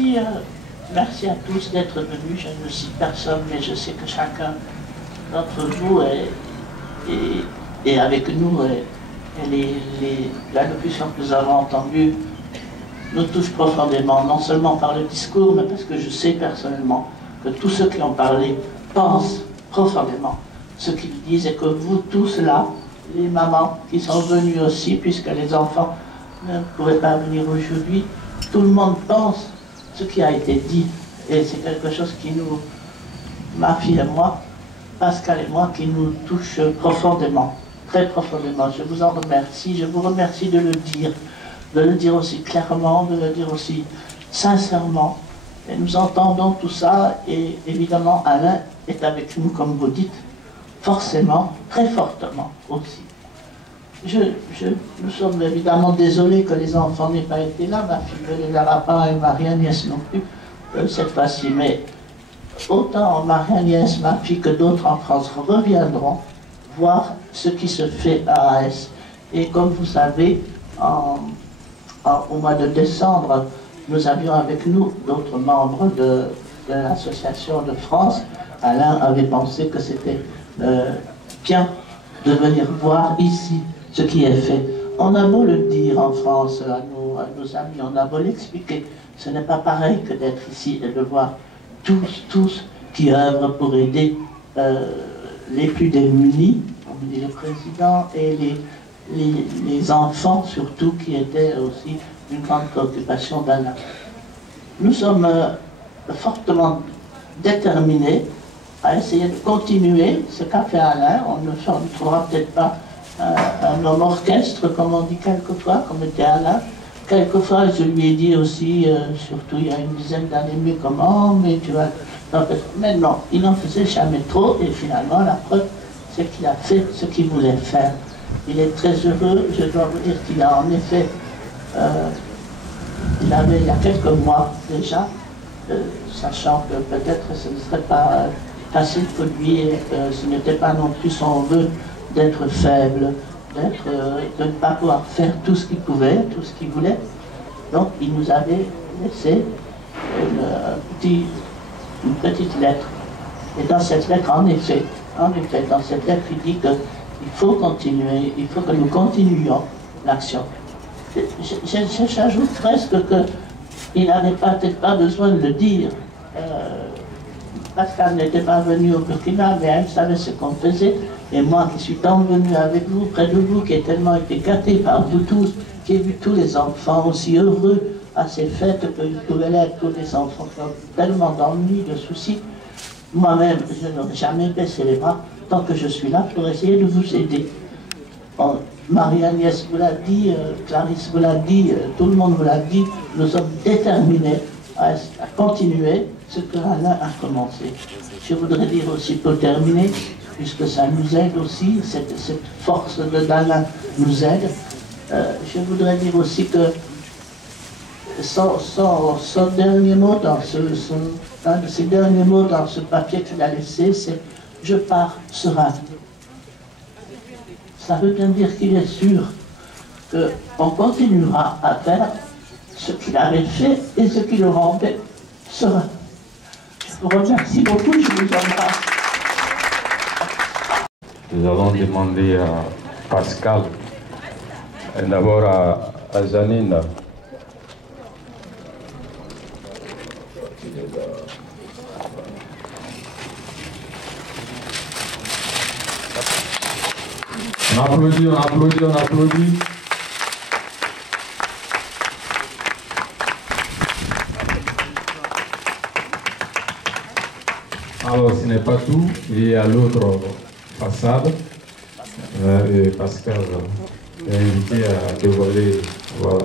dire merci à tous d'être venus. Je ne cite personne, mais je sais que chacun d'entre vous est avec nous. L'allocution que nous avons entendue nous touche profondément, non seulement par le discours, mais parce que je sais personnellement que tous ceux qui ont parlé pensent profondément ce qu'ils disent, et que vous tous là, les mamans qui sont venues aussi, puisque les enfants ne pouvaient pas venir aujourd'hui, tout le monde pense ce qui a été dit, et c'est quelque chose qui nous, ma fille et moi, Pascal et moi, qui nous touche profondément, très profondément. Je vous en remercie, je vous remercie de le dire aussi clairement, de le dire aussi sincèrement. Et nous entendons tout ça, et évidemment Alain est avec nous, comme vous dites, forcément, très fortement aussi. Nous sommes évidemment désolés que les enfants n'aient pas été là, ma fille ne verra pas et Marie-Agnès non plus cette fois-ci, mais autant Marie-Agnès, ma fille, que d'autres en France reviendront voir ce qui se fait à AS. Et comme vous savez, au mois de décembre, nous avions avec nous d'autres membres de l'association de France. Alain avait pensé que c'était bien de venir voir ici ce qui est fait. On a beau le dire en France à nos amis, on a beau l'expliquer, ce n'est pas pareil que d'être ici et de voir tous qui œuvrent pour aider les plus démunis, comme dit le président, et les enfants surtout, qui étaient aussi une grande préoccupation d'Alain. Nous sommes fortement déterminés à essayer de continuer ce qu'a fait Alain. On ne trouvera peut-être pas un homme orchestre, comme on dit quelquefois, comme était Alain. Quelquefois, je lui ai dit aussi, surtout il y a une dizaine d'années, mais comment, mais tu vas... Mais non, il n'en faisait jamais trop, et finalement, la preuve, c'est qu'il a fait ce qu'il voulait faire. Il est très heureux, je dois vous dire qu'il a en effet, il avait il y a quelques mois déjà, sachant que peut-être ce ne serait pas facile pour lui, et que ce n'était pas non plus son vœu d'être faible, de ne pas pouvoir faire tout ce qu'il pouvait, tout ce qu'il voulait. Donc il nous avait laissé une petite lettre. Et dans cette lettre, en effet, dans cette lettre, il dit qu'il faut continuer, il faut que nous continuions l'action. J'ajoute presque qu'il n'avait peut-être pas besoin de le dire. Pascal n'était pas venu au Burkina, mais elle savait ce qu'on faisait. Et moi qui suis tant venu avec vous, près de vous, qui ai tellement été gâté par vous tous, qui ai vu tous les enfants aussi heureux à ces fêtes qu'ils pouvaient l'être, tous les enfants qui ont tellement d'ennuis, de soucis. Moi-même, je n'aurais jamais baissé les bras tant que je suis là pour essayer de vous aider. Bon, Marie-Agnès vous l'a dit, Clarisse vous l'a dit, tout le monde vous l'a dit, nous sommes déterminés à continuer ce que Alain a commencé. Je voudrais dire aussi, pour terminer, puisque ça nous aide aussi, cette force d'Alain nous aide, je voudrais dire aussi que son dernier mot un de ses derniers mots dans ce papier qu'il a laissé, c'est « Je pars serein ». Ça veut bien dire qu'il est sûr qu'on continuera à faire ce qu'il avait fait et ce qui le rendait serein. Je vous remercie beaucoup, je vous embrasse. Nous allons demander à Pascal et d'abord à Janine. On applaudit, on applaudit, on applaudit. Alors, ce n'est pas tout, il y a l'autre façade. Et Pascal est invité à dévoiler, voilà.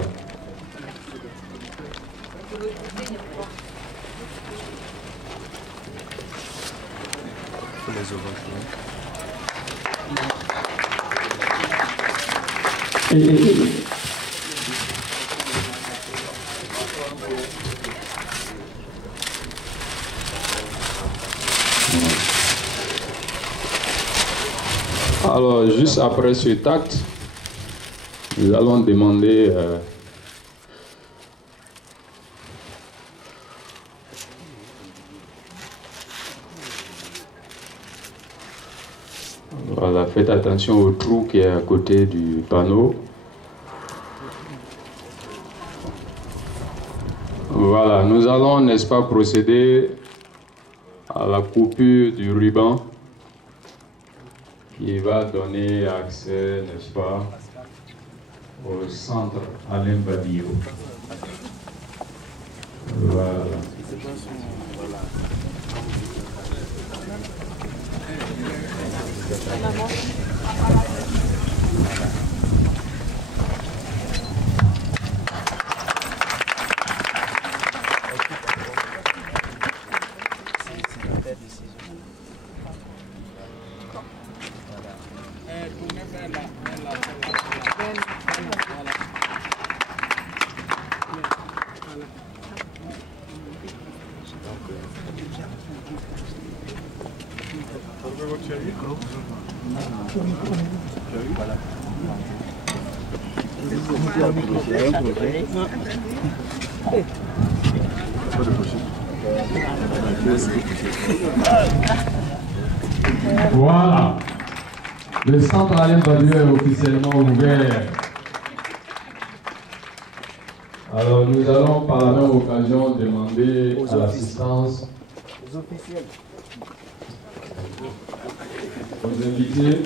Alors, juste après cet acte, nous allons demander Voilà, faites attention au trou qui est à côté du panneau. Voilà, nous allons, n'est-ce pas, procéder à la coupure du ruban qui va donner accès, n'est-ce pas, au centre Alain Badillo. Voilà. Voilà, le centre Alain Badillo est officiellement ouvert. Alors nous allons par la même occasion demander à l'assistance aux invités